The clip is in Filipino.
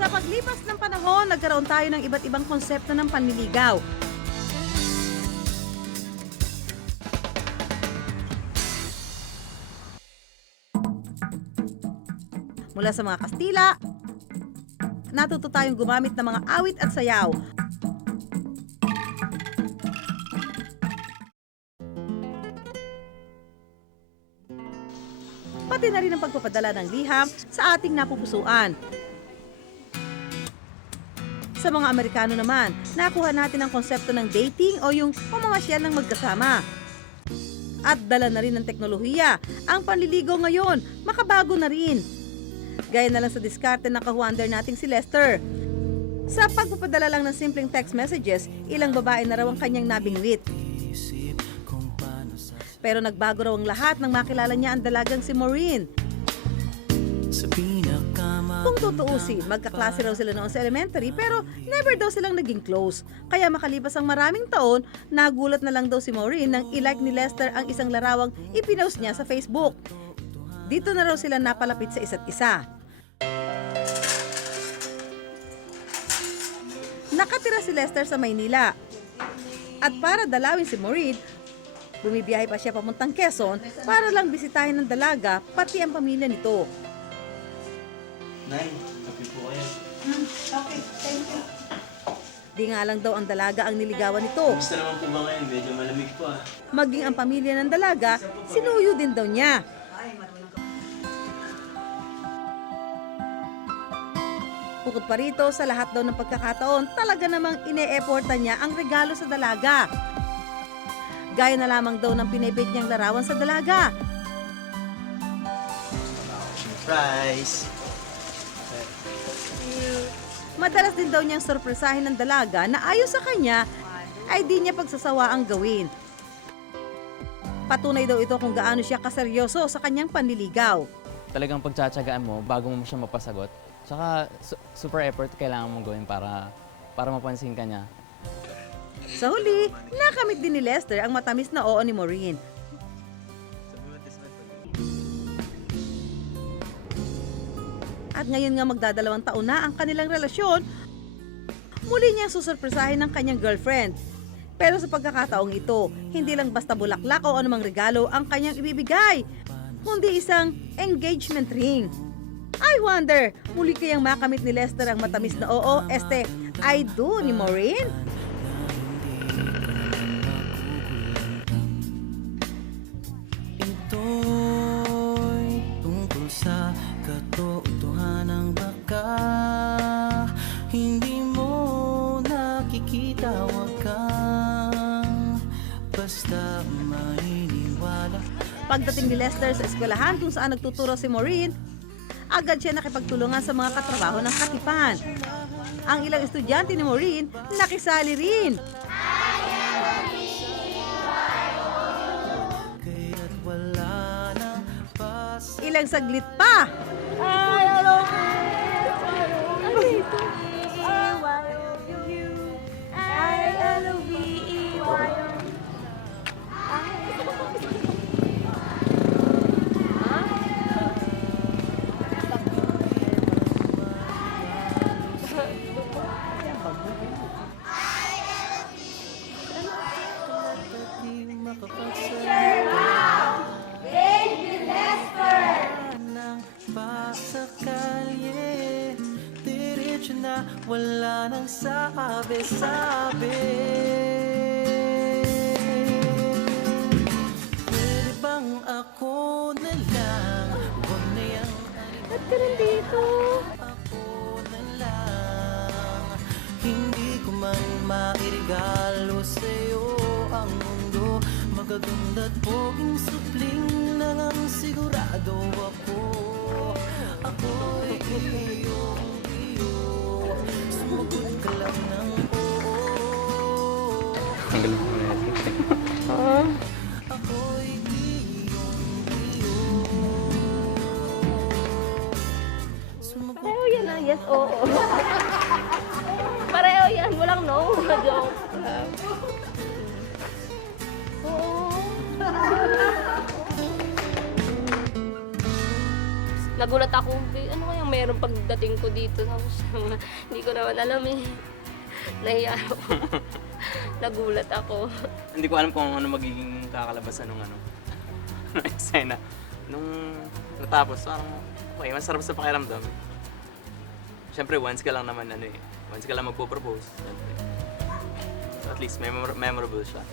Sa paglipas ng panahon, nagkaroon tayo ng iba't ibang konsepto ng panliligaw. Mula sa mga Kastila, natuto tayong gumamit ng mga awit at sayaw. Pati na rin ang pagpapadala ng liham sa ating napupusuan. Sa mga Amerikano naman, nakuha natin ang konsepto ng dating o yung pamamasyal ng magkasama. At dala na rin ng teknolohiya, ang panliligaw ngayon, makabago na rin. Gaya na lang sa diskarte ng kahuander nating si Lester. Sa pagpapadala lang ng simpleng text messages, ilang babae na raw ang kanyang nabingwit. Pero nagbago raw ang lahat nang makilala niya ang dalagang si Maureen. Kung tutuusin, magkaklase raw sila noon sa elementary pero never daw silang naging close. Kaya makalipas ang maraming taon, nagulat na lang daw si Maureen nang ilike ni Lester ang isang larawang ipinost niya sa Facebook. Dito na raw sila napalapit sa isa't isa. Nakatira si Lester sa Maynila. At para dalawin si Maureen, bumibiyahe pa siya papuntang Quezon para lang bisitahin ng dalaga pati ang pamilya nito. Nay, kape po kayo. Okay, thank you. Di nga lang daw ang dalaga ang niligawan nito. Gusto naman po ba ngayon? Medyo malamig po ah. Maging ang pamilya ng dalaga, sinuyo din daw niya. Bukod pa rito, sa lahat daw ng pagkakataon, talaga namang ine-effortan niya ang regalo sa dalaga. Gaya na lamang daw ng pinipit niyang larawan sa dalaga. Surprise! Madalas din daw niyang sorpresahin ng dalaga na ayon sa kanya ay di niya pagsasawaang gawin. Patunay daw ito kung gaano siya kaseryoso sa kanyang panliligaw. Talagang pagtsatsagaan mo bago mo siya mapasagot. Tsaka super effort kailangan mong gawin para mapansin ka niya. Sa huli, nakamit din ni Lester ang matamis na oo ni Maureen. At ngayon nga magdadalawang taon na ang kanilang relasyon, muli niyang susurpresahin ng kanyang girlfriend. Pero sa pagkakataong ito, hindi lang basta bulaklak o anumang regalo ang kanyang ibibigay, kundi isang engagement ring. I wonder, muli kayang makamit ni Lester ang matamis na oo, I do ni Maureen? Ito'y tungkol sa katotohanan baka hindi mo nakikita, wag kang basta maniniwala. Pagdating ni Lester sa eskwelahan kung saan nagtuturo si Maureen, agad siya nakipagtulungan sa mga katrabaho ng katipan. Ang ilang estudyante ni Maureen nakisali rin. Kaya't wala nang Ilang saglit pa, kalye, diretso na, wala nang sabi-sabi. Pwede bang ako na lang, huwag na yang ba't ka nandito? ako na lang. Hindi ko man mairigalo sa'yo ang mundo, magaganda't poging supling na lang sigurado ako. Ako'y iyong-iyo, sumagot ka lang ng oo. Ang galing mo na Ako'y iyong-iyo, sumagot. Pareho yan ah, yes, oo. Pareho yan, walang no. Joke. Oo. Nagulat ako, ano kaya meron pagdating ko dito? Tapos, hindi ko naman alam eh. Nahiya ako. Nagulat ako. Hindi ko alam kung ano magiging kakalabasan nung ano, nung eksena. Nung natapos, parang okay, masarap sa pakiramdam. Siyempre, once ka lang naman ano eh, once ka lang magpo-propose. Siyempre. So at least memorable siya.